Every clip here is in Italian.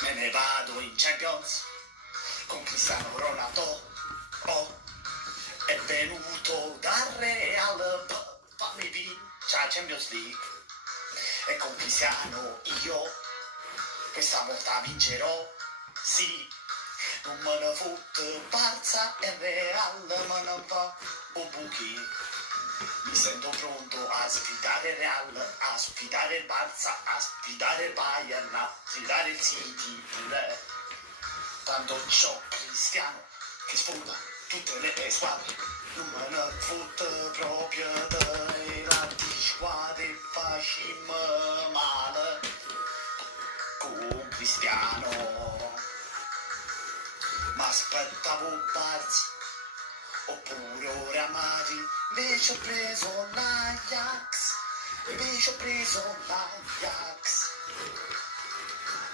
Me ne vado in Champions con Cristiano Ronaldo. Oh, è venuto dal Real, fammi vincere la Champions League. E con Cristiano io questa volta vincerò, sì. Non me ne fotte Barça e Real, me ne fa un buchi. Mi sento pronto a sfidare il Real, a sfidare il Barça, a sfidare il Bayern, a sfidare il City pure. Tanto c'ho Cristiano che sfonda tutte le squadre. Non me ne fotte proprio della di squadre facciamo male con Cristiano. Ma aspettavo Barça oppure ora Mari, invece ho preso l'Ajax,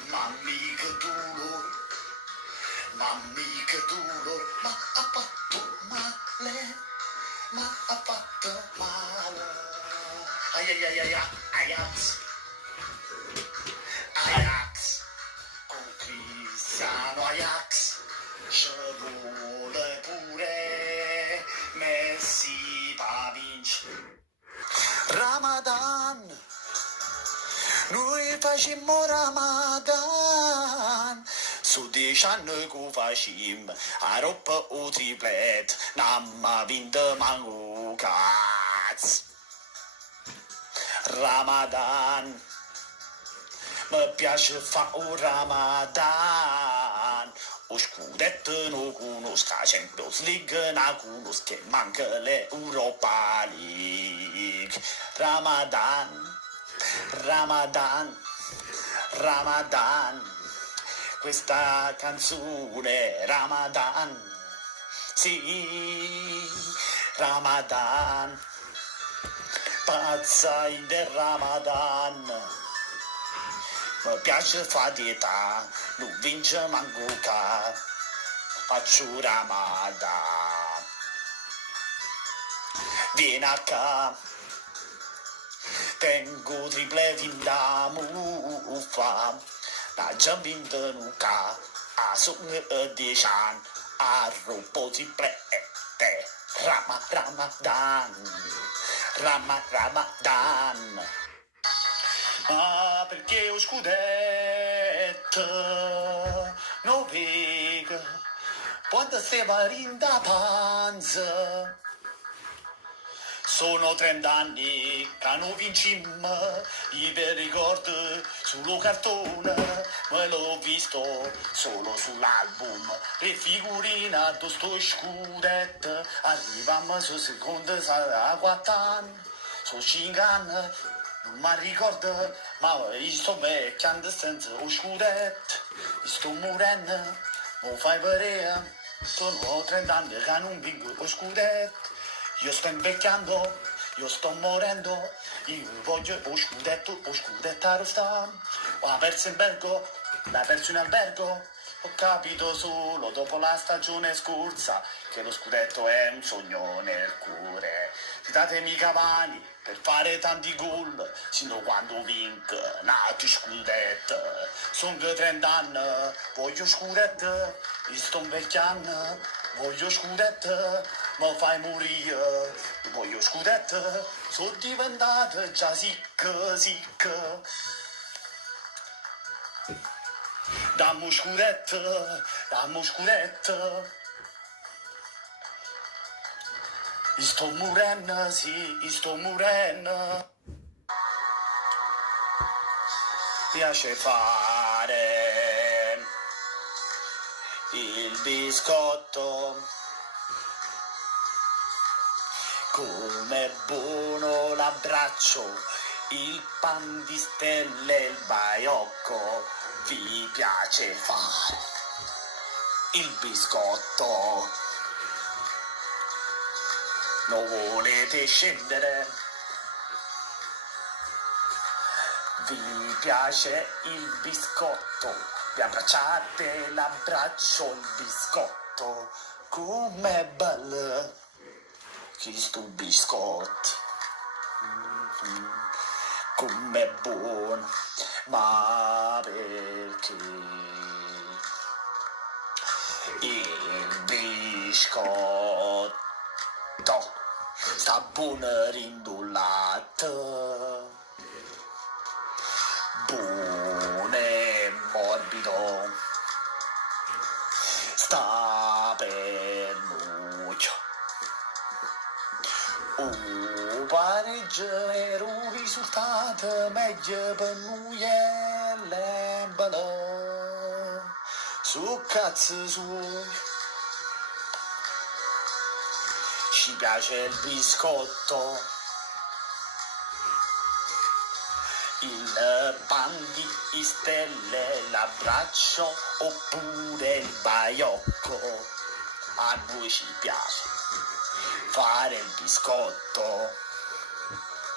mammi che dolore, ma ha fatto male, Ajax, con Cristiano Ajax, ci vuole pure Messi pa vincere. Ramadan, noi facemmo Ramadan, su 10 anni che facemmo, a roppa o triplet, namma vinto manco cazzo. Ramadan, mi piace fa un Ramadan, o scudetto non conosco, la Champions League non conosco, manca l'Europa League. Ramadan, questa canzone Ramadan, sì, Ramadan, pazza del Ramadan. Mi piace fa dieta, non vince manco ca, faccio Ramadan. Vieni a ca, tengo triple vinta muffa, la già vinto nuca, a sogno 10 anni, a roppo triple te, Ramadan. Ma perché ho scudetto non vedo quando stiamo in da panza. Sono 30 anni che non vincimmo, io vi ricordo sullo cartone, me l'ho visto solo sull'album, e figurina do sto scudetto, arriviamo su seconda a 4 anni, su 5 anni. Non mi ricordo, ma io sto vecchiando senza lo scudetto, io sto morendo, non fai vedere, sono 30 anni che non vinco lo scudetto, io sto invecchiando, io sto morendo, io voglio lo scudetto a rostare, ho perso in albergo, l'hai perso in albergo, ho capito solo dopo la stagione scorsa che lo scudetto è un sogno nel cuore. Datemi Cavani per fare tanti gol, sino quando vinco nati scudetto. Sono 30 anni, voglio scudetto, io sto invecchiando, voglio scudetto, mi fai morire, voglio scudetto, sono diventato già sick. Dammo scudetto. Io sto morendo, sì, io sto morendo. Piace fare il biscotto. Com'è buono l'abbraccio, il pan di stelle, il baiocco. Vi piace fare il biscotto. Non volete scendere? Vi piace il biscotto? Vi abbracciate l'abbraccio, il biscotto. Com'è bello chi sto biscotto. com'è buono, ma perché il biscotto sta buono rindullato, buono e morbido, sta per muccio. Un pareggio era un risultato meglio per noi e l'embalo su cazzo suoi. Ci piace il biscotto, il pan di stelle, l'abbraccio oppure il baiocco. A noi ci piace fare il biscotto.